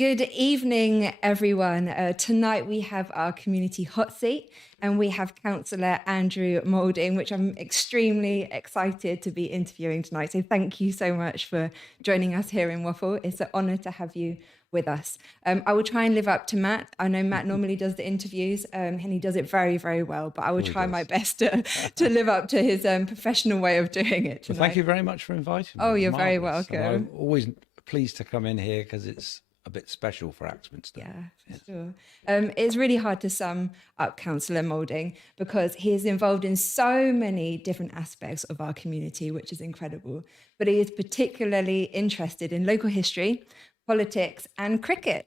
Good evening, everyone. Tonight we have our community hot seat and we have Councillor Andrew Moulding, which I'm extremely excited to be interviewing tonight. So thank you so much for joining us here in Waffle. It's an honour to have you with us. I will try and live up to Matt. I know Matt normally does the interviews and he does it very, very well, but I will try my best to live up to his professional way of doing it tonight. Well, thank you very much for inviting me. Oh, you're very welcome. And I'm always pleased to come in here because it's a bit special for Axminster. Yeah, sure. It's really hard to sum up Councillor Moulding because he is involved in so many different aspects of our community, which is incredible. But he is particularly interested in local history, politics, and cricket.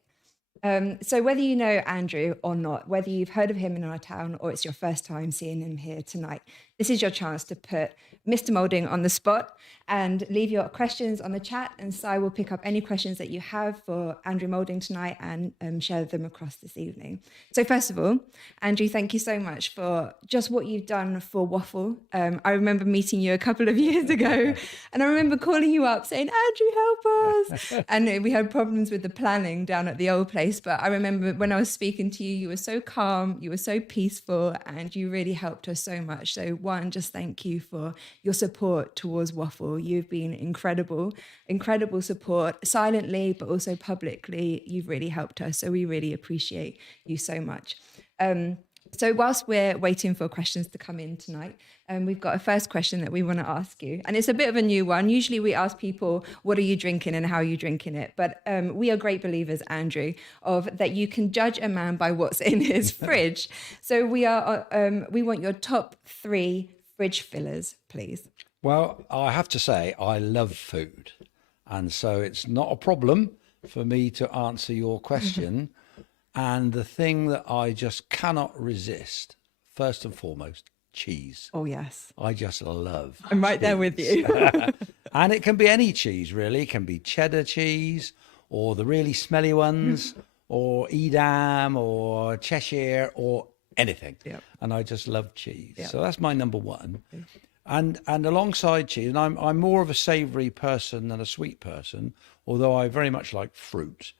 So whether you know Andrew or not, whether you've heard of him in our town or it's your first time seeing him here tonight, this is your chance to put Mr. Moulding on the spot and leave your questions on the chat, and Si will pick up any questions that you have for Andrew Moulding tonight and share them across this evening. So first of all, Andrew, thank you so much for just what you've done for Waffle. I remember meeting you a couple of years ago and I remember calling you up saying, Andrew, help us. And we had problems with the planning down at the old place, but I remember when I was speaking to you, you were so calm, you were so peaceful, and you really helped us so much. So one, just thank you for your support towards Waffle. You've been incredible support, silently, but also publicly. You've really helped us. So we really appreciate you so much. So whilst we're waiting for questions to come in tonight, we've got a first question that we want to ask you. And it's a bit of a new one. Usually we ask people, what are you drinking and how are you drinking it? But we are great believers, Andrew, of that you can judge a man by what's in his fridge. So we want your top 3 fridge fillers, please. Well, I have to say, I love food. And so it's not a problem for me to answer your question. And the thing that I just cannot resist, first and foremost, cheese. Oh, yes. I just love I'm right there with you. And it can be any cheese, really. It can be cheddar cheese or the really smelly ones or Edam or Cheshire or anything. Yep. And I just love cheese. Yep. So that's my number 1. Okay. And alongside cheese, and I'm more of a savoury person than a sweet person, although I very much like fruit.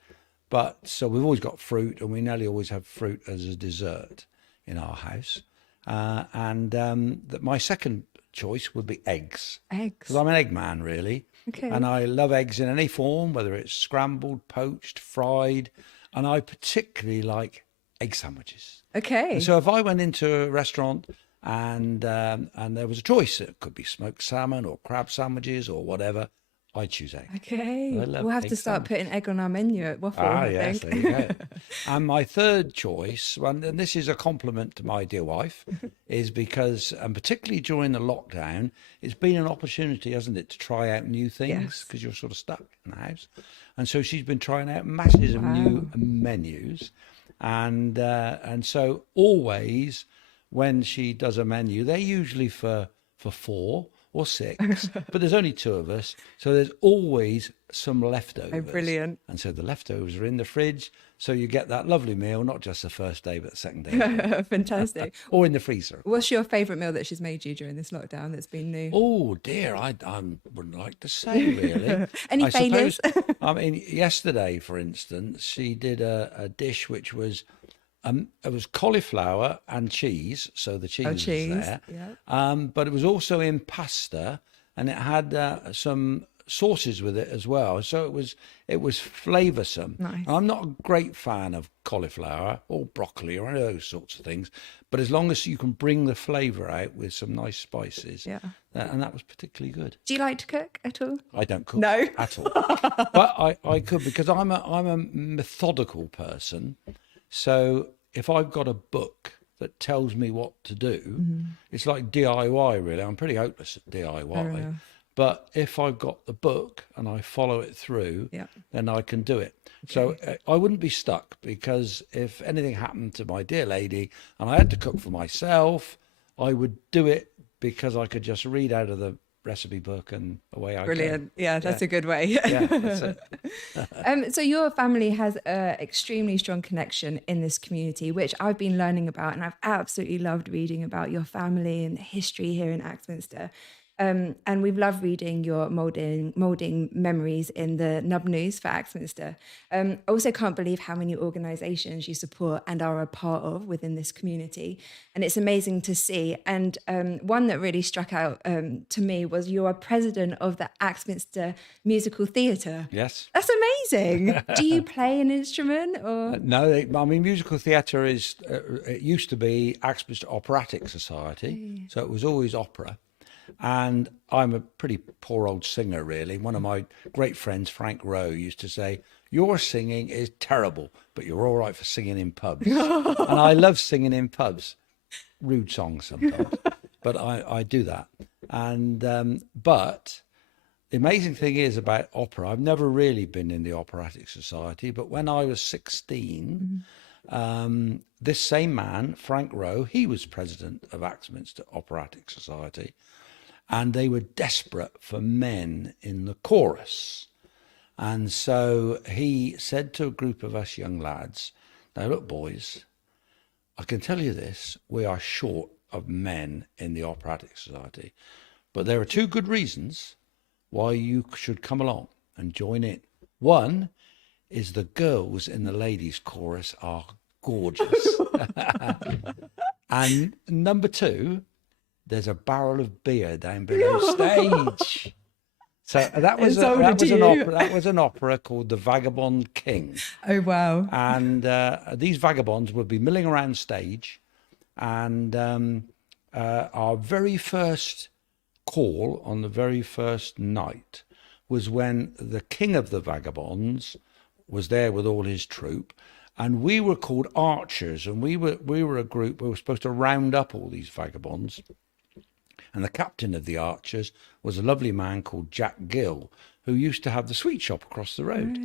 But so we've always got fruit, and we nearly always have fruit as a dessert in our house. My second choice would be eggs. Eggs. Because I'm an egg man, really. Okay. And I love eggs in any form, whether it's scrambled, poached, fried. And I particularly like egg sandwiches. Okay. And so if I went into a restaurant and there was a choice, it could be smoked salmon or crab sandwiches or whatever, I choose egg. Okay. We'll have to start putting egg on our menu at Waffle. Yes, there you go. And my third choice, and this is a compliment to my dear wife, is because, and particularly during the lockdown, it's been an opportunity, hasn't it, to try out new things because you're sort of stuck in the house. And so she's been trying out masses of new menus. And so always when she does a menu, they're usually for 4 or 6, but there's only 2 of us. So there's always some leftovers. Oh, brilliant. And so the leftovers are in the fridge. So you get that lovely meal, not just the first day, but the second day. Fantastic. Or in the freezer. What's your favourite meal that she's made you during this lockdown that's been new? Oh, dear. I wouldn't like to say, really. Any failures? I mean, yesterday, for instance, she did a dish which was... it was cauliflower and cheese, so the cheese was there. Yeah. But it was also in pasta, and it had some sauces with it as well. So it was flavoursome. Nice. I'm not a great fan of cauliflower or broccoli or any of those sorts of things, but as long as you can bring the flavour out with some nice spices, and that was particularly good. Do you like to cook at all? I don't cook no. at all, but I could because I'm a methodical person. So if I've got a book that tells me what to do, it's like DIY, really. I'm pretty hopeless at DIY. But if I've got the book and I follow it through, then I can do it. Okay. So I wouldn't be stuck, because if anything happened to my dear lady and I had to cook for myself, I would do it because I could just read out of the recipe book and away I go. Brilliant. Yeah, that's a good way. Yeah, that's it. So your family has an extremely strong connection in this community, which I've been learning about, and I've absolutely loved reading about your family and the history here in Axminster. And we've loved reading your Moulding memories in the Nub News for Axminster. I also can't believe how many organisations you support and are a part of within this community. And it's amazing to see. And one that really struck out to me was you are president of the Axminster Musical Theatre. Yes. That's amazing. Do you play an instrument or? No, I mean, musical theatre is, it used to be Axminster Operatic Society, so it was always opera. And I'm a pretty poor old singer, really. One of my great friends, Frank Rowe, used to say, your singing is terrible, but you're all right for singing in pubs. And I love singing in pubs. Rude songs sometimes, but I do that. And but the amazing thing is about opera, I've never really been in the Operatic Society, but when I was 16, this same man, Frank Rowe, he was president of Axminster Operatic Society, and they were desperate for men in the chorus. And so he said to a group of us young lads, now look, boys, I can tell you this, we are short of men in the Operatic Society, but there are two good reasons why you should come along and join in. One is the girls in the ladies' chorus are gorgeous. And number two, there's a barrel of beer down below stage. So that was an opera called The Vagabond King. Oh, wow. And these vagabonds would be milling around stage. And our very first call on the very first night was when the king of the vagabonds was there with all his troop. And we were called archers. And we were a group, we were supposed to round up all these vagabonds. And the captain of the archers was a lovely man called Jack Gill, who used to have the sweet shop across the road.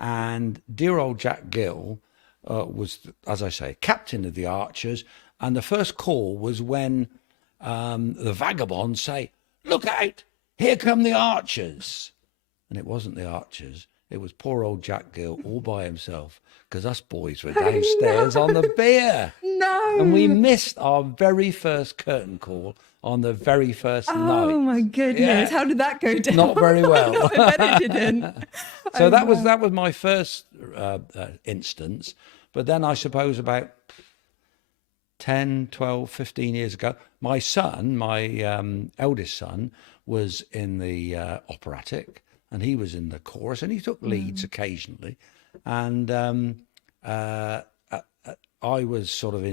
And dear old Jack Gill was, as I say, captain of the archers. And the first call was when the vagabonds say, look out, here come the archers. And it wasn't the archers. It was poor old Jack Gill all by himself, because us boys were downstairs on the beer. No. And we missed our very first curtain call on the very first night. Oh my goodness. Yeah. How did that go down? Not very well. No, I bet it didn't. So that was my first instance. But then I suppose about 10, 12, 15 years ago, my son, my eldest son, was in the operatic, and he was in the chorus, and he took leads occasionally. And I was sort of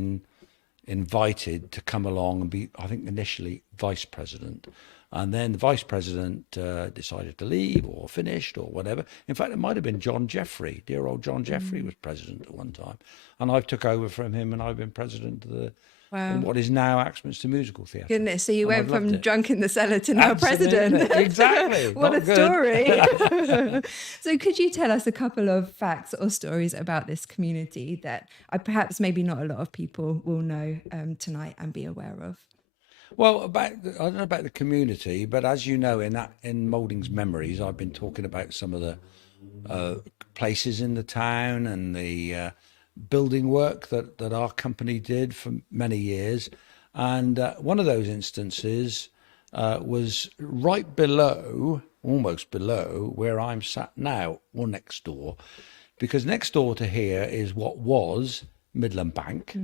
invited to come along and be, I think, initially vice president. And then the vice president decided to leave or finished or whatever. In fact, it might have been John Jeffrey. Dear old John Jeffrey was president at one time. And I took over from him, and I've been president of the what is now Axminster Musical Theatre. Goodness, so you And went I've loved from it. drunk in the cellar to now Absolutely. president. Exactly. What Not a good. story. So could you tell us a couple of facts or stories about this community that perhaps maybe not a lot of people will know tonight and be aware of? Well, I don't know about the community, but as you know, in Moulding's memories, I've been talking about some of the places in the town and the building work that our company did for many years. And one of those instances was right below, almost below where I'm sat now, or next door, because next door to here is what was Midland Bank.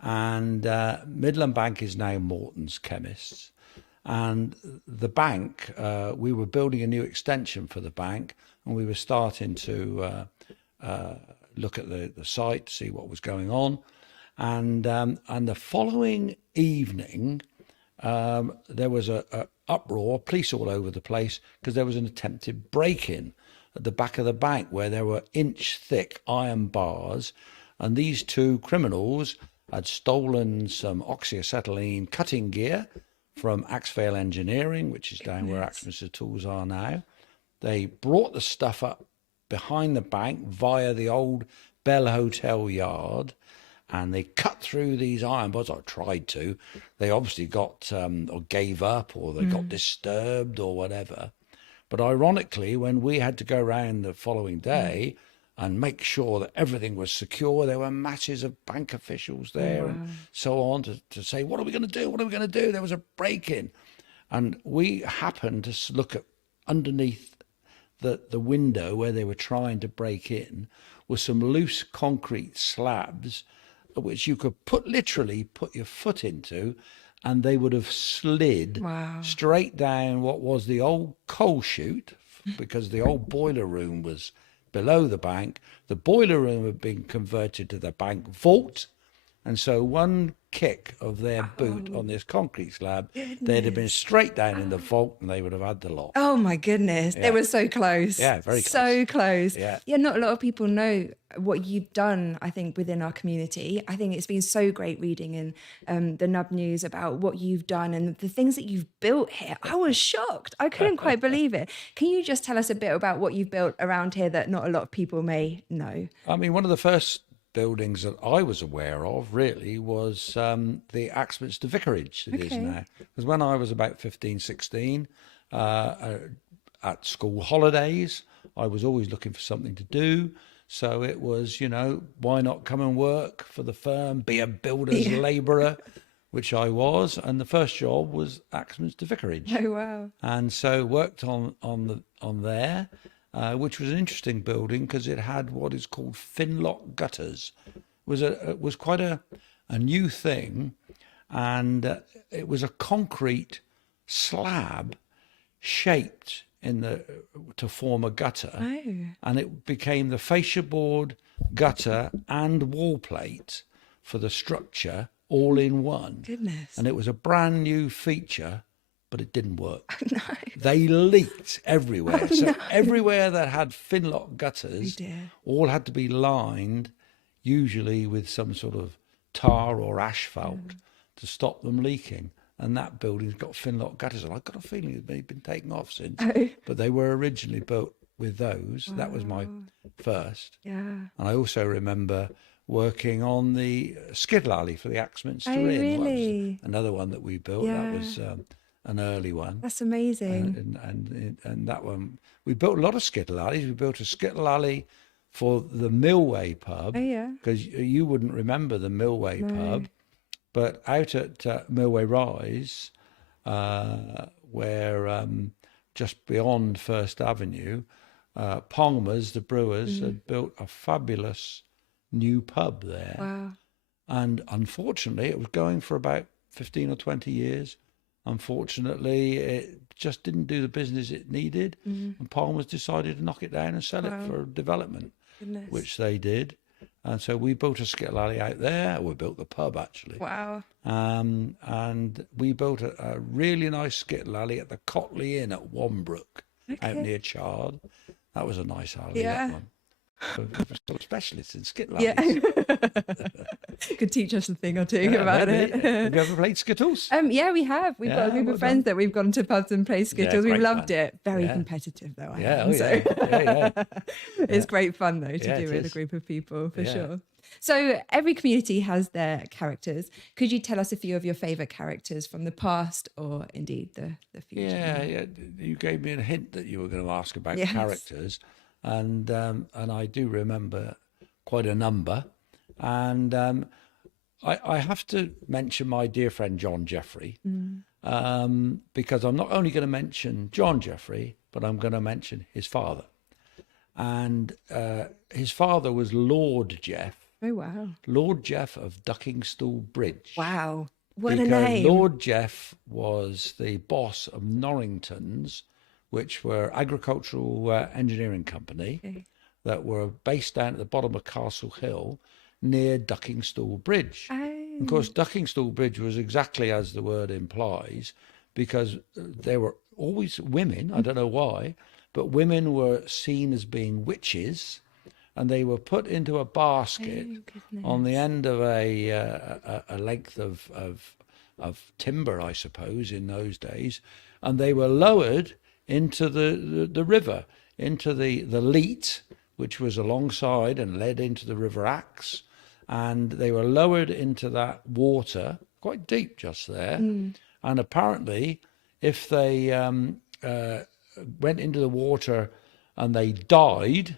And Midland Bank is now Morton's Chemists. And the bank, we were building a new extension for the bank, and we were starting to look at the site, see what was going on. And the following evening, there was a uproar, police all over the place, because there was an attempted break-in at the back of the bank where there were inch-thick iron bars, and these two criminals had stolen some oxyacetylene cutting gear from Axvale Engineering, which is down where Axminster Tools are now. They brought the stuff up behind the bank via the old Bell Hotel yard, and they cut through these iron bars, or tried to. They obviously got or gave up, or they got disturbed or whatever. But ironically, when we had to go around the following day and make sure that everything was secure, there were masses of bank officials there and so on to say, what are we going to do? What are we going to do? There was a break-in. And we happened to look at underneath the window where they were trying to break in was some loose concrete slabs which you could literally put your foot into, and they would have slid Wow. straight down what was the old coal chute, because the old boiler room was below the bank. The boiler room had been converted to the bank vault, and so one kick of their boot on this concrete slab, they'd have been straight down in the vault, and they would have had the lot. Oh my goodness, they were so close. Yeah, very close. So close. Yeah. Not a lot of people know what you've done, I think, within our community. I think it's been so great reading in the Nub News about what you've done and the things that you've built here. I was shocked. I couldn't quite believe it. Can you just tell us a bit about what you've built around here that not a lot of people may know? I mean, one of the first buildings that I was aware of really was the Axminster Vicarage it is now. Because when I was about 15, 16, at school holidays, I was always looking for something to do. So it was, why not come and work for the firm, be a builder's labourer, which I was. And the first job was Axminster Vicarage. Oh, wow. And so worked on there. Which was an interesting building because it had what is called finlock gutters. It was quite a new thing, and it was a concrete slab shaped to form a gutter, and it became the fascia board, gutter, and wall plate for the structure all in one. Goodness. And it was a brand new feature, but it didn't work. No. They leaked everywhere. Everywhere that had finlock gutters all had to be lined, usually with some sort of tar or asphalt to stop them leaking. And that building's got finlock gutters. And I've got a feeling they've been taken off since. But they were originally built with those. That was my first. Yeah. And I also remember working on the skittle alley for the Axminster Inn. Really? That was another one that we built. That was an early one. That's amazing. And that one, we built a lot of skittle alleys. We built a skittle alley for the Millway pub. Oh, yeah. Because you wouldn't remember the Millway pub, but out at Millway Rise, where just beyond First Avenue, Palmer's, the brewers, had built a fabulous new pub there. Wow. And unfortunately, it was going for about 15 or 20 years. Unfortunately, it just didn't do the business it needed, and Palmer's decided to knock it down and sell it for development, which they did. And so we built a skittle alley out there. We built the pub, actually. Wow. And we built a really nice skittle alley at the Cotley Inn at Wanbrook, out near Chard. That was a nice alley, that one. We're still specialists in skittle alleys. Could teach us a thing or two about maybe. it. Have you ever played Skittles? Yeah, we have. We've got a group of friends that we've gone to pubs and played Skittles. We've loved it. Very competitive, though. It's great fun, though, to do with a group of people, for sure. So every community has their characters. Could you tell us a few of your favourite characters from the past or indeed the future? Yeah. You gave me a hint that you were going to ask about characters. And I do remember quite a number. And I have to mention my dear friend John Jeffrey, because I'm not only going to mention John Jeffrey, but I'm going to mention his father. And his father was Lord Jeff. Oh, wow. Lord Jeff of Duckingstool Bridge. Wow. What because a name. Lord Jeff was the boss of Norrington's, which were agricultural engineering company that were based down at the bottom of Castle Hill near Duckingstool Bridge. And of course, Duckingstool Bridge was exactly as the word implies, because there were always women, I don't know why, but women were seen as being witches, and they were put into a basket on the end of a length of timber, I suppose, in those days, and they were lowered into the river, into the Leat, which was alongside and led into the River Axe, and they were lowered into that water, quite deep just there. And apparently, if they went into the water and they died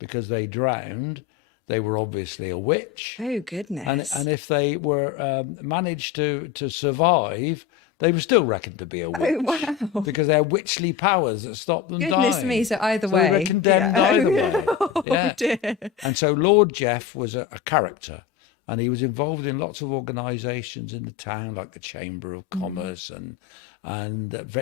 because they drowned, they were obviously a witch. Oh, goodness. And if they were managed to survive, they were still reckoned to be a witch. Oh, wow. Because they're witchly powers that stop them Goodness dying. me, so either So way. they were condemned Yeah. either way. Oh, Yeah. dear. And so Lord Jeff was a character, and he was involved in lots of organisations in the town, like the Chamber of Commerce, and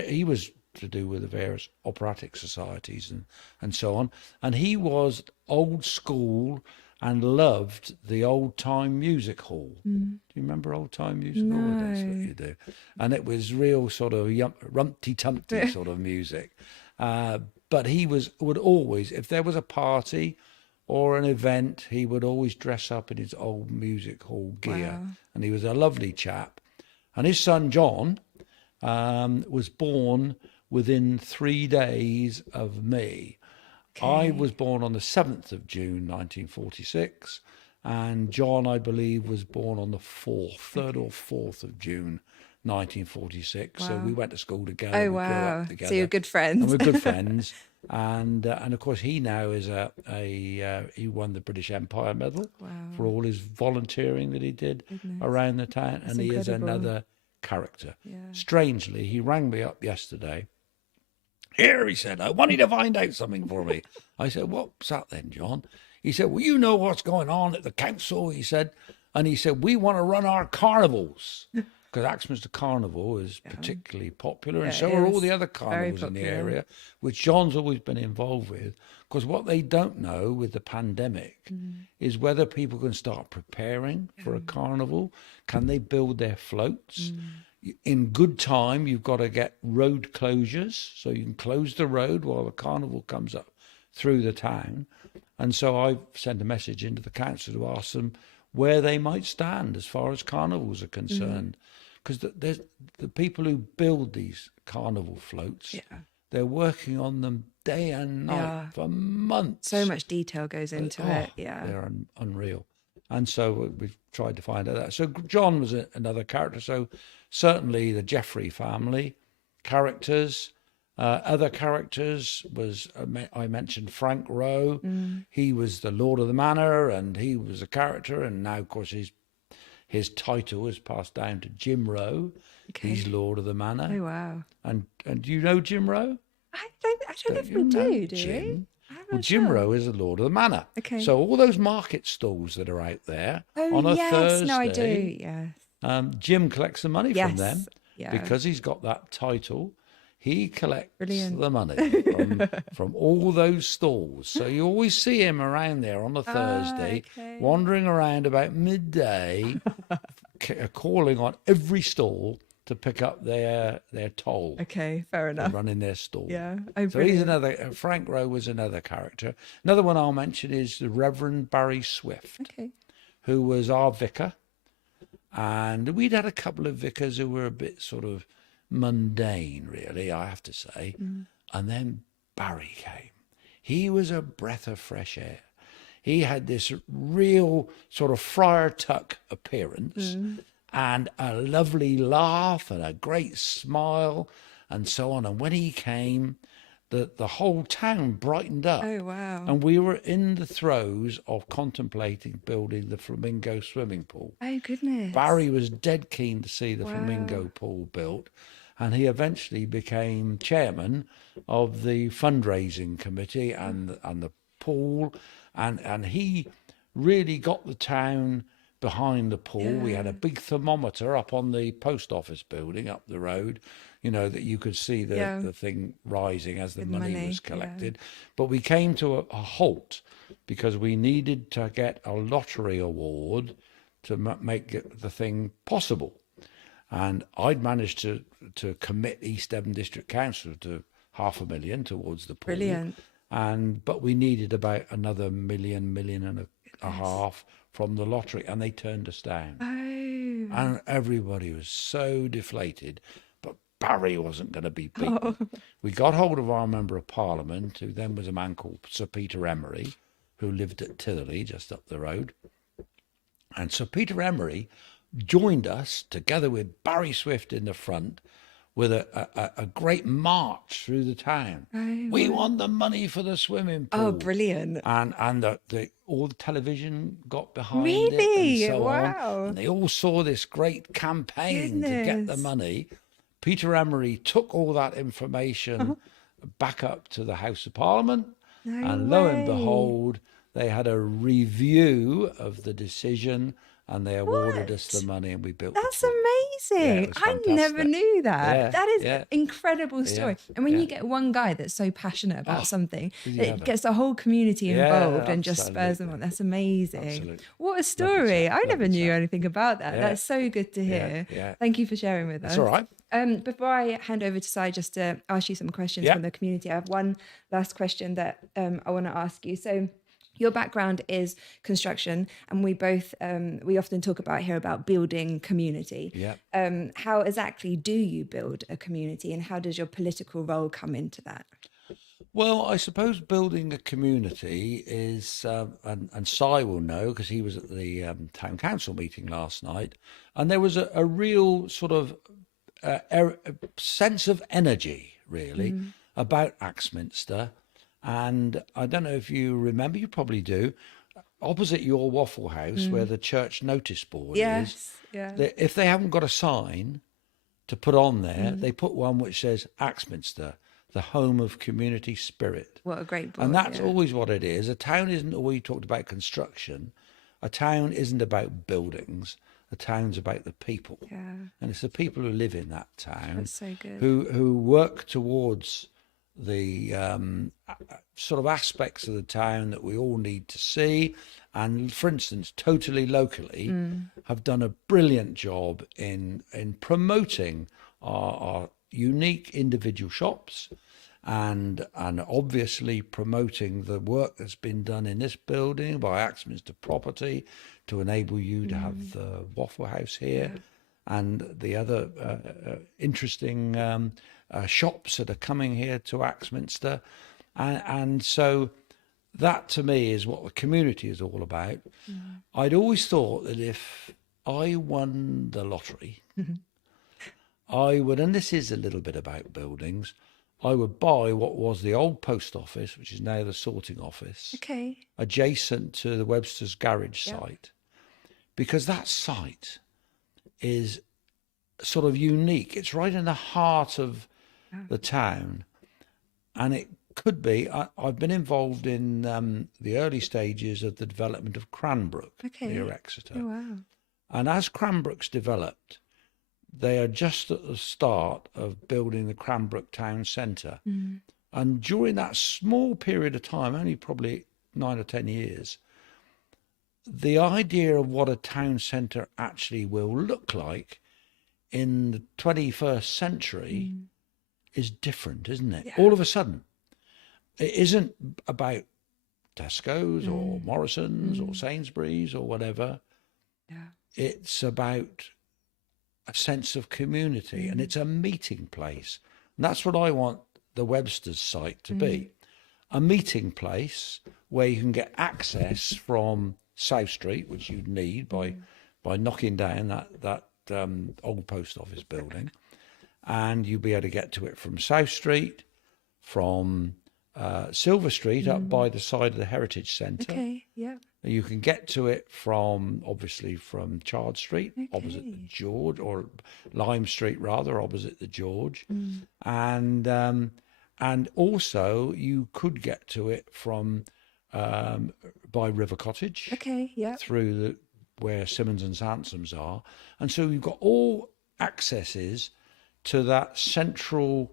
he was to do with the various operatic societies and so on. And he was old school and loved the old time music hall. Do you remember old time music hall? I don't suppose you do. And it was real sort of rumpty tumpty sort of music. But he would always, if there was a party or an event, he would always dress up in his old music hall gear. Wow. And he was a lovely chap. And his son John was born within 3 days of me. I was born on the 7th of June 1946, and John, I believe, was born on the 3rd or 4th of June 1946. So we went to school together. Oh, we grew wow. up together. So you're good friends. And we're good friends. And of course, he now is he won the British Empire Medal for all his volunteering that he did around the town. That's and he is incredible. another character. Yeah. Strangely, he rang me up yesterday. Here, he said, I want you to find out something for me. I said, what's that then, John? He said, well, you know what's going on at the council, he said. And he said, we want to run our carnivals. Because Axminster Carnival is particularly popular, and so are all the other carnivals in the area, which John's always been involved with. Because what they don't know with the pandemic is whether people can start preparing for a carnival. Can they build their floats? In good time, you've got to get road closures, so you can close the road while the carnival comes up through the town. And so I've sent a message into the council to ask them where they might stand as far as carnivals are concerned. Because there's the people who build these carnival floats, they're working on them day and night for months. So much detail goes into it. Yeah. They're unreal. And so we've tried to find out that. So John was another character. So certainly the Jeffrey family characters. Other characters was, I mentioned Frank Rowe. He was the Lord of the Manor, and he was a character. And now, of course, his title is passed down to Jim Rowe. Okay. He's Lord of the Manor. Oh, wow. And do you know Jim Rowe? I don't know if we do we? Well, Jim Rowe is the Lord of the Manor. Okay. So all those market stalls that are out there on a Thursday. No, I do, yes. Jim collects the money from them Yeah. because he's got that title. He collects Brilliant. the money from all those stalls. So you always see him around there on a Thursday, wandering around about midday, calling on every stall to pick up their toll. Okay, fair enough. Running their stall. Yeah. Oh, so he's another. Frank Rowe was another character. Another one I'll mention is the Reverend Barry Swift, who was our vicar, and we'd had a couple of vicars who were a bit sort of mundane, really, I have to say. And then Barry came. He was a breath of fresh air. He had this real sort of Friar Tuck appearance and a lovely laugh and a great smile and so on. And when he came, the whole town brightened up. Oh, wow. And we were in the throes of contemplating building the Flamingo swimming pool. Oh, goodness. Barry was dead keen to see the Flamingo pool built, and he eventually became chairman of the fundraising committee and the pool, and he really got the town behind the pool. We had a big thermometer up on the post office building up the road, you know, that you could see the thing rising as the money was collected. But we came to a halt because we needed to get a lottery award to make the thing possible. And I'd managed to commit East Devon District Council to $500,000 towards the pool. Brilliant. But we needed about another million and a half from the lottery, and they turned us down. Oh. And everybody was so deflated. But Barry wasn't going to be beaten. We got hold of our Member of Parliament, who then was a man called Sir Peter Emery, who lived at Titherley, just up the road. And Sir Peter Emery joined us, together with Barry Swift in the front, with a great march through the town. Oh, we want the money for the swimming pool. Oh, brilliant. And all the television got behind really? it and so wow. on. And they all saw this great campaign to get the money. Peter Emery took all that information back up to the House of Parliament, and lo and behold, they had a review of the decision, and they awarded us the money, and we built. That's the pool. amazing. It was I never fantastic. knew that. Yeah, That is yeah. an incredible story. Yeah, And when yeah. you get one guy that's so passionate about something, you it have it. gets the whole community involved and just spurs them absolutely. on. That's amazing. Absolutely. What a story. I never lovely knew chat. anything about that. Yeah. That's so good to hear. yeah. Thank you for sharing with us. It's all right. Before I hand over to Si, just to ask you some questions Yeah. from the community, I have one last question that I want to ask you. So your background is construction, and we both we often talk about here about building community. Yeah. How exactly do you build a community, and how does your political role come into that? Well, I suppose building a community is, and Si will know because he was at the town council meeting last night, and there was a real sort of sense of energy, really, about Axminster. And I don't know if you remember, you probably do, opposite your Waffle House, where the church notice board is, if they haven't got a sign to put on there, they put one which says Axminster, the home of community spirit. What a great board. And that's always what it is. A town isn't always talked about construction. A town isn't about buildings. A town's about the people. Yeah. And it's the people who live in that town That's so good. who work towards the sort of aspects of the town that we all need to see. And for instance, totally locally, have done a brilliant job in promoting our unique individual shops, and obviously promoting the work that's been done in this building by Axminster Property to enable you to have the Waffle House here, and the other interesting shops that are coming here to Axminster, and so that to me is what the community is all about. I'd always thought that if I won the lottery, I would, and this is a little bit about buildings, I would buy what was the old post office, which is now the sorting office, Okay. adjacent to the Webster's Garage site, because that site is sort of unique. It's right in the heart of the town, and it could be. I've been involved in the early stages of the development of Cranbrook near Exeter. Oh, wow. And as Cranbrook's developed, they are just at the start of building the Cranbrook Town Centre. And during that small period of time, only probably 9 or 10 years, the idea of what a town centre actually will look like in the 21st century is different, isn't it? All of a sudden. It isn't about Tesco's or Morrison's or Sainsbury's or whatever. It's about a sense of community, and it's a meeting place. And that's what I want the Webster's site to be. A meeting place where you can get access from South Street, which you'd need by knocking down that old post office building, and you'll be able to get to it from South Street, from Silver Street up by the side of the Heritage Centre. Okay, yeah. You can get to it obviously from Chard Street, opposite the George, or Lime Street rather, opposite the George, and also you could get to it from by River Cottage. Okay, yeah. Through where Simmons and Sansom's are, and so you've got all accesses to that central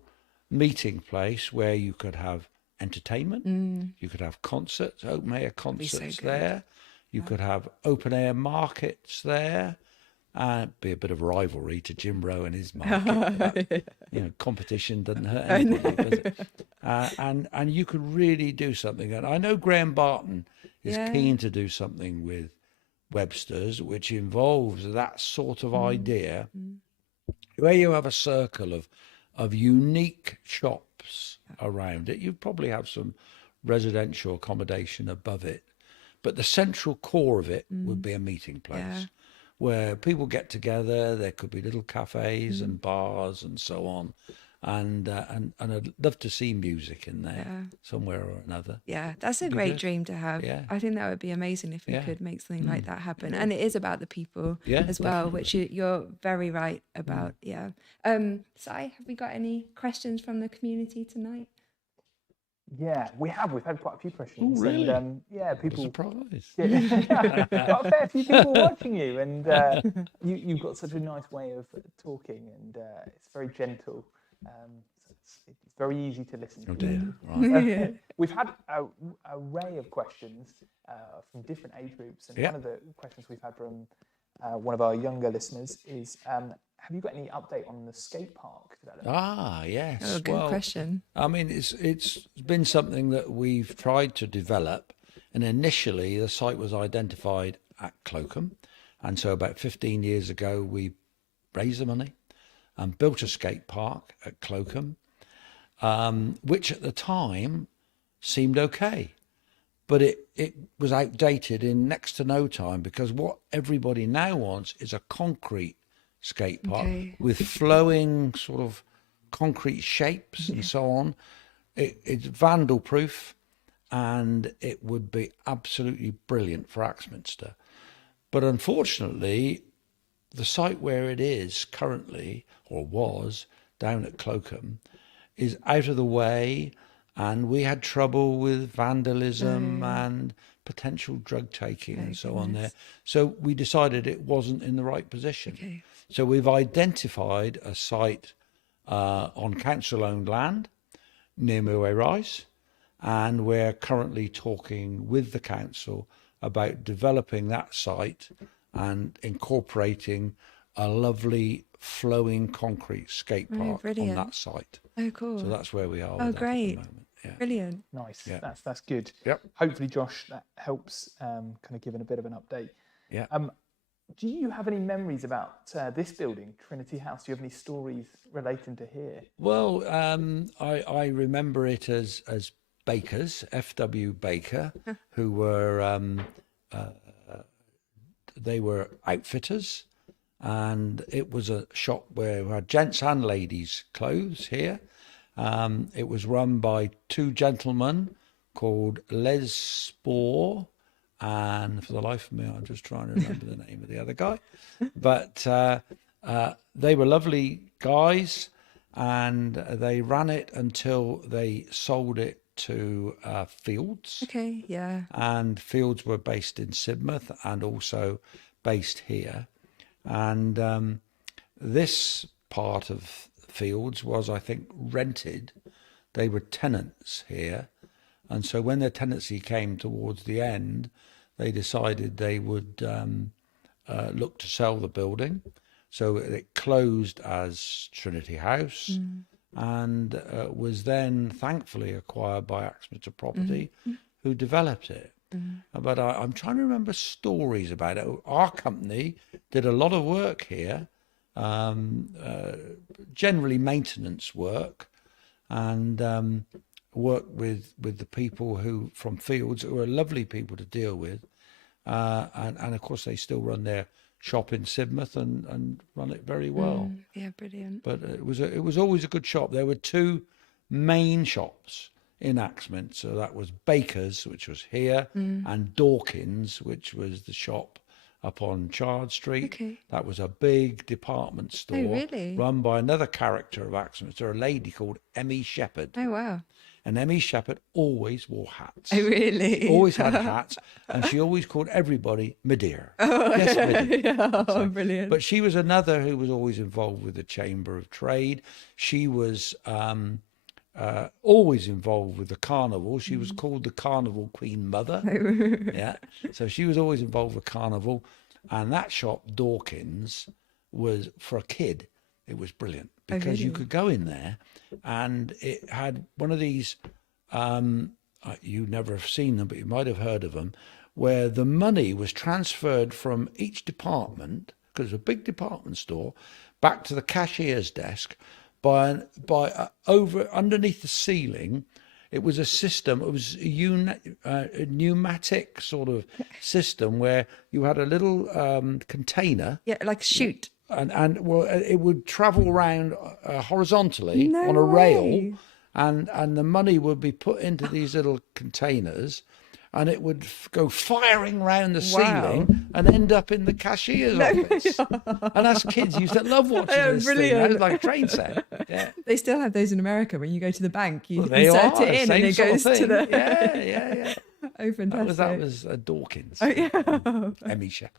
meeting place where you could have entertainment, you could have concerts, open air concerts there, you could have open air markets there, be a bit of rivalry to Jim Rowe and his market. Competition doesn't hurt anybody, does it? And you could really do something. And I know Graham Barton is keen to do something with Webster's, which involves that sort of idea, where you have a circle of unique shops around it. You probably have some residential accommodation above it, but the central core of it would be a meeting place where people get together. There could be little cafes and bars and so on, and I'd love to see music in there Yeah. somewhere or another. Yeah, that's a Be great good. dream to have. Yeah. I think that would be amazing if we Yeah. could make something like that happen. And it is about the people Yeah, as well, definitely. which you're very right about. Yeah. Sai, have we got any questions from the community tonight? Yeah, we have. We've had quite a few questions. Oh, really? And yeah, What a people. surprise. Yeah, got a fair few people watching you, and you've got such a nice way of talking, and it's very gentle. So it's very easy to listen to. Oh dear. Right. We've had a array of questions from different age groups, and one of the questions we've had from one of our younger listeners is, have you got any update on the skate park development? Ah, yes. Oh, good question. I mean, it's been something that we've tried to develop, and initially the site was identified at Cloakham, and so about 15 years ago we raised the money and built a skate park at Cloakham, which at the time seemed okay, but it was outdated in next to no time, because what everybody now wants is a concrete skate park with flowing sort of concrete shapes and so on. It's vandal proof, and it would be absolutely brilliant for Axminster. But unfortunately, the site where it is currently, or was, down at Cloakham, is out of the way, and we had trouble with vandalism and potential drug taking and so on there. So we decided it wasn't in the right position. So we've identified a site on council-owned land near Moorway Rise, and we're currently talking with the council about developing that site and incorporating a lovely flowing concrete skate park on that site. Oh, cool. So that's where we are. Oh, with that great. at the moment. Yeah. Brilliant. Nice. Yeah. That's good. Yep. Hopefully, Josh, that helps kind of giving a bit of an update. Yeah. Do you have any memories about this building, Trinity House? Do you have any stories relating to here? Well, I remember it as Bakers, F.W. Baker, who were they were outfitters, and it was a shop where we had gents and ladies' clothes here. It was run by two gentlemen called Les Spore, and for the life of me, I'm just trying to remember the name of the other guy. But they were lovely guys, and they ran it until they sold it to Fields. Okay, yeah. And Fields were based in Sidmouth and also based here. And this part of Fields was, I think, rented. They were tenants here. And so when their tenancy came towards the end, they decided they would look to sell the building. So it closed as Trinity House and was then thankfully acquired by Axminster Property, who developed it. But I'm trying to remember stories about it. Our company did a lot of work here, generally maintenance work, and worked with the people who from Fields, who are lovely people to deal with, and of course they still run their shop in Sidmouth and run it very well. Yeah, brilliant. But it was always a good shop. There were two main shops in Axminster. So that was Baker's, which was here, and Dawkins, which was the shop up on Chard Street. Okay. That was a big department store run by another character of Axminster, a lady called Emmy Shepherd. Oh, wow. And Emmy Shepherd always wore hats. Oh, really? Always had hats, and she always called everybody my dear. Oh, Yes, my dear. yeah. So, Brilliant. But she was another who was always involved with the Chamber of Trade. She was always involved with the carnival. She was called the Carnival Queen Mother. Yeah. So she was always involved with carnival. And that shop, Dawkins, was for a kid. It was brilliant because you could go in there, and it had one of these, you never have seen them, but you might have heard of them, where the money was transferred from each department, because it was a big department store, back to the cashier's desk by over underneath the ceiling. It was a system. It was a pneumatic sort of system where you had a little container. Yeah, like a chute. well, it would travel around horizontally No on a rail, way. and the money would be put into these little containers, and it would go firing around the ceiling and end up in the cashier's office. And us kids used to love watching this thing. That was like a train set. Yeah. They still have those in America. When you go to the bank, you Well, they insert are, it in, same and it sort of goes to thing. the. Yeah. Oh, fantastic! That was Dawkins. Oh, yeah. Emmy chef.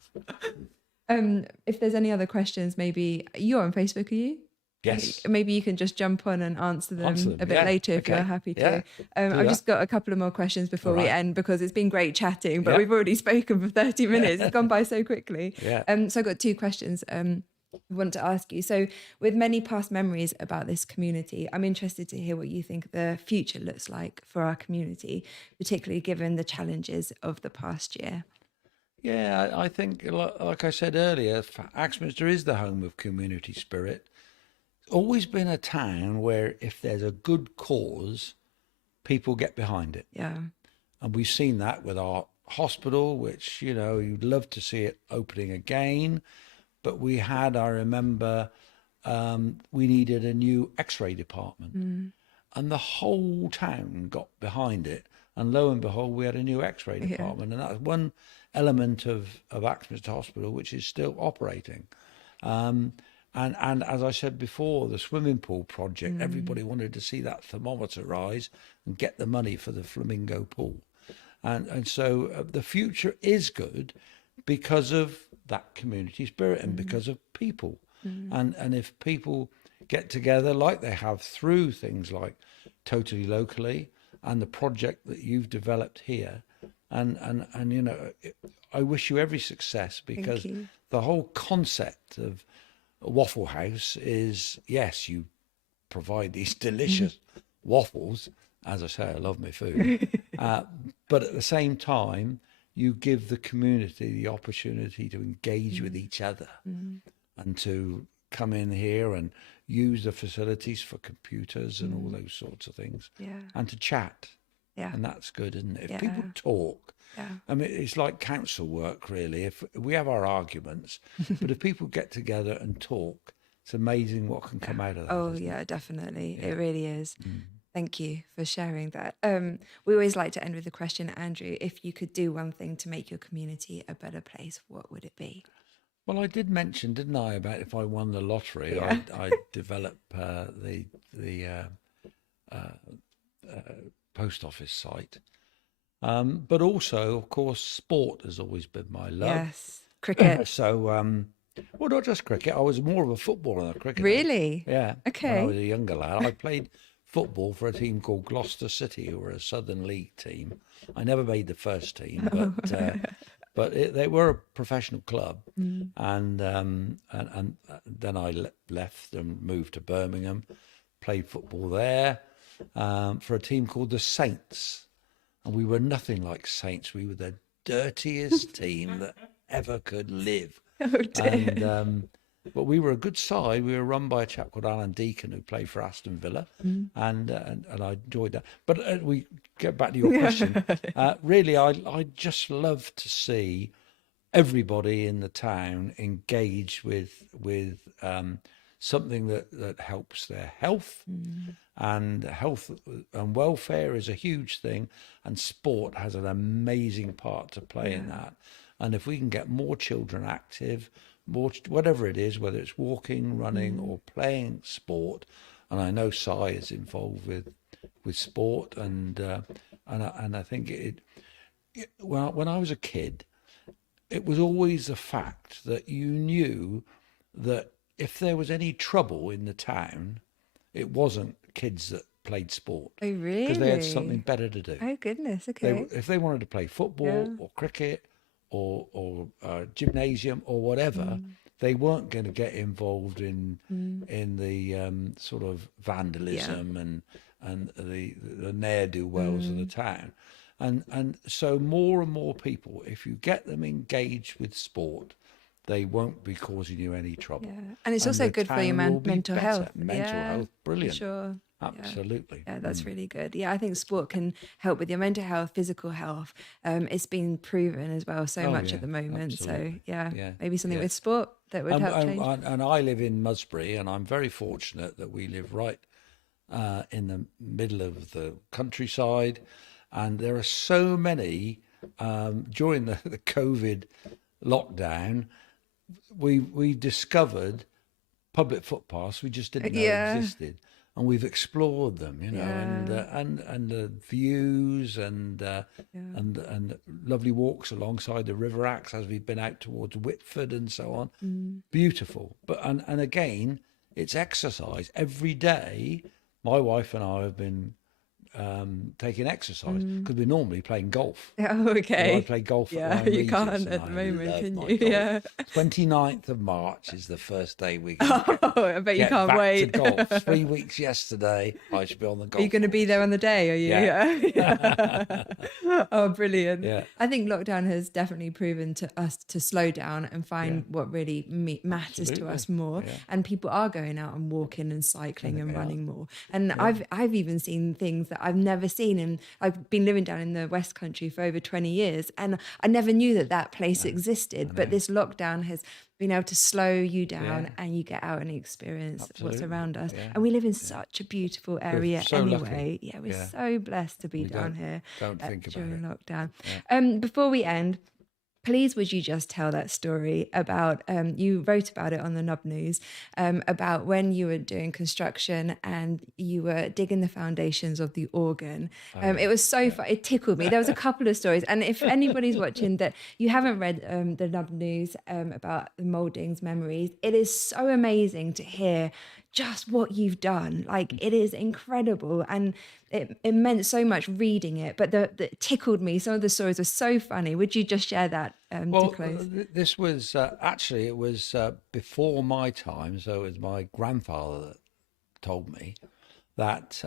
If there's any other questions, maybe you're on Facebook, are you? Yes. Maybe you can just jump on and answer them a bit yeah, later if okay. you're happy to. Yeah, I've that. just got a couple of more questions before we Alright. end, because it's been great chatting, but Yeah. we've already spoken for 30 minutes. It's gone by so quickly. Yeah. So I've got two questions I want to ask you. So with many past memories about this community, I'm interested to hear what you think the future looks like for our community, particularly given the challenges of the past year. Yeah, I think, like I said earlier, Axminster is the home of community spirit. Always been a town where if there's a good cause, people get behind it. Yeah. And we've seen that with our hospital, which, you'd love to see it opening again. But we had, I remember, we needed a new X-ray department. And the whole town got behind it. And lo and behold, we had a new X-ray department. And that's one element of Axminster Hospital, which is still operating. And as I said before, the swimming pool project, everybody wanted to see that thermometer rise and get the money for the flamingo pool. And so the future is good because of that community spirit and because of people. And if people get together like they have through things like Totally Locally and the project that you've developed here, and I wish you every success, because the whole concept of Waffle House is, yes, you provide these delicious waffles. As I say, I love my food. But at the same time, you give the community the opportunity to engage with each other and to come in here and use the facilities for computers and all those sorts of things, and to chat. And that's good, isn't it? If people talk, I mean, it's like council work, really. If we have our arguments, but if people get together and talk, it's amazing what can come out of that. Oh, isn't yeah, it? definitely. It really is. Thank you for sharing that. We always like to end with the question, Andrew, if you could do one thing to make your community a better place, what would it be? Well, I did mention, didn't I, about if I won the lottery, I'd develop the post office site. But also, of course, sport has always been my love. Yes, cricket. So, well, not just cricket. I was more of a footballer than a cricketer. Really? Yeah. Okay. When I was a younger lad, I played football for a team called Gloucester City, who were a Southern League team. I never made the first team, but they were a professional club. And then I left and moved to Birmingham, played football there for a team called the Saints. And we were nothing like Saints. We were the dirtiest team that ever could live. Oh, dear. But we were a good side. We were run by a chap called Alan Deacon, who played for Aston Villa, and I enjoyed that. But we get back to your question. Really, I just love to see everybody in the town engage with something that helps their health. And health and welfare is a huge thing, and sport has an amazing part to play in that. And if we can get more children active, more whatever it is, whether it's walking, running, or playing sport, and I know Si is involved with sport, and I think when I was a kid, it was always the fact that you knew that if there was any trouble in the town, it wasn't kids that played sport. Oh, really? Because they had something better to do. Oh, goodness. Okay. If they wanted to play football or cricket or gymnasium or whatever, they weren't going to get involved in the sort of vandalism and the ne'er-do-wells of the town. And so more and more people, if you get them engaged with sport, they won't be causing you any trouble. And it's also the good for your town will be mental better. health. Mental health, brilliant. For sure. Absolutely. Yeah, that's really good. Yeah, I think sport can help with your mental health, physical health. It's been proven as well so much Yeah, at the moment. So absolutely. yeah, Yeah, maybe something yeah. with sport that would help change. And I live in Musbury, and I'm very fortunate that we live right in the middle of the countryside, and there are so many during the COVID lockdown. We discovered public footpaths we just didn't know Yeah. existed, and we've explored them, you know, Yeah. and the views and lovely walks alongside the River Axe as we've been out towards Whitford and so on. Beautiful, but and again, it's exercise every day. My wife and I have been taking exercise because we're normally playing golf. Oh, You know, I okay. play golf at Yeah, Lyme you Regis, can't and at the I moment, love can my you? golf. Yeah. 29th of March is the first day we're going to Oh, I bet you get can't back wait. to golf. 3 weeks yesterday, I should be on the golf Are you going to be course. there on the day? Are you? Yeah. Yeah. Oh, brilliant. Yeah. I think lockdown has definitely proven to us to slow down and find what really matters to us more. Yeah. And people are going out and walking and cycling and they are. running more. And I've even seen things that I've never seen. And I've been living down in the West Country for over 20 years, and I never knew that place existed. But this lockdown has been able to slow you down, and you get out and experience what's Absolutely. around us. Yeah. And we live in such a beautiful area so anyway. lucky. Yeah, we're Yeah. so blessed to be down here don't think about during it. lockdown. Before we end, please would you just tell that story about, you wrote about it on the Nub News, about when you were doing construction and you were digging the foundations of the organ. It was so fun. It tickled me. There was a couple of stories. And if anybody's watching that you haven't read the Nub News about the Moulding's memories, it is so amazing to hear just what you've done. Like, it is incredible, and it meant so much reading it, but the it tickled me. Some of the stories are so funny. Would you just share that to close? This was actually, it was before my time, so it was my grandfather that told me that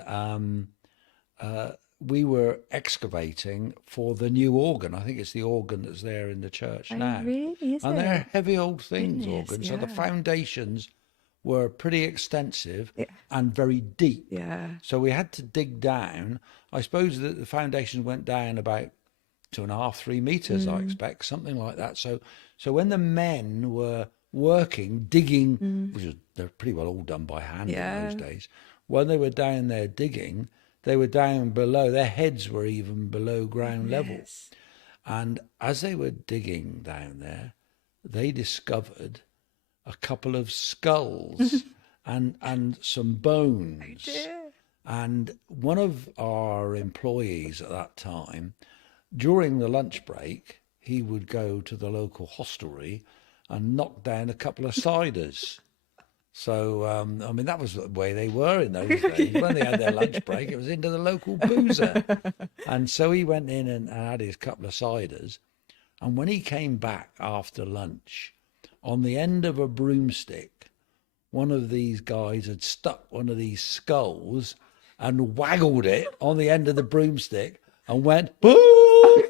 we were excavating for the new organ. I think it's the organ that's there in the church now. Really? Is And it? they're heavy old things, Goodness, organs. So the yeah. foundations were pretty extensive and very deep. Yeah. So we had to dig down. I suppose that the foundations went down about 2.5, 3 meters, I expect, something like that. So when the men were working, digging, which was, they're pretty well all done by hand in those days, when they were down there digging, they were down below, their heads were even below ground level. And as they were digging down there, they discovered a couple of skulls and some bones. And one of our employees at that time, during the lunch break, he would go to the local hostelry and knock down a couple of ciders. So, I mean, that was the way they were in those days. When they had their lunch break, it was into the local boozer. And so he went in and had his couple of ciders. And when he came back after lunch, on the end of a broomstick, one of these guys had stuck one of these skulls and waggled it on the end of the broomstick and went, boo!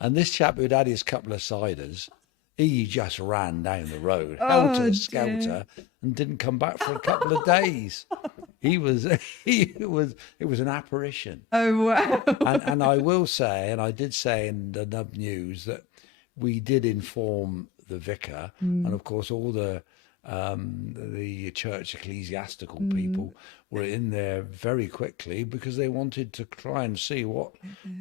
And this chap who'd had his couple of ciders, he just ran down the road, helter-skelter, and didn't come back for a couple of days. It was an apparition. Oh, wow. And I will say, and I did say in the Nub News, that we did inform the vicar, and of course all the church ecclesiastical people were in there very quickly because they wanted to try and see what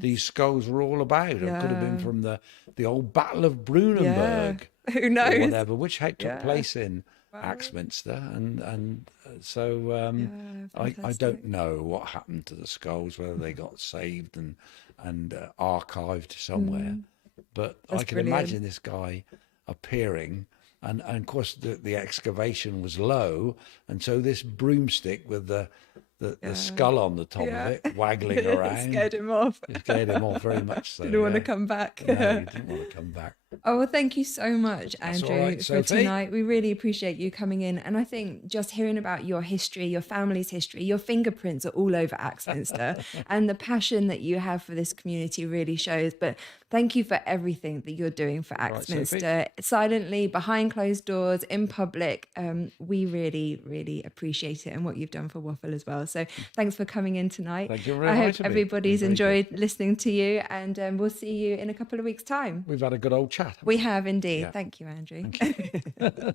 these skulls were all about. It could have been from the old Battle of Brunenburg, Who knows? or whatever, which took place in Axminster, and so I don't know what happened to the skulls, whether they got saved and archived somewhere, but I can imagine this guy appearing, and of course the excavation was low, and so this broomstick with the skull on the top of it waggling around Scared him off. it scared him off very much. So Didn't want to come back. No, he didn't want to come back. Oh, well, thank you so much, That's all Andrew, right, for Sophie. tonight. We really appreciate you coming in. And I think just hearing about your history, your family's history, your fingerprints are all over Axminster, and the passion that you have for this community really shows. But thank you for everything that you're doing for right, Axminster, silently, behind closed doors, in public. We really, really appreciate it and what you've done for Waffle as well. So thanks for coming in tonight. Thank you for I hope inviting me. everybody's Been very enjoyed listening to you, and we'll see you in a couple of weeks' time. We've had a good old chat. We have indeed. Yeah. Thank you, Andrew. Thank you.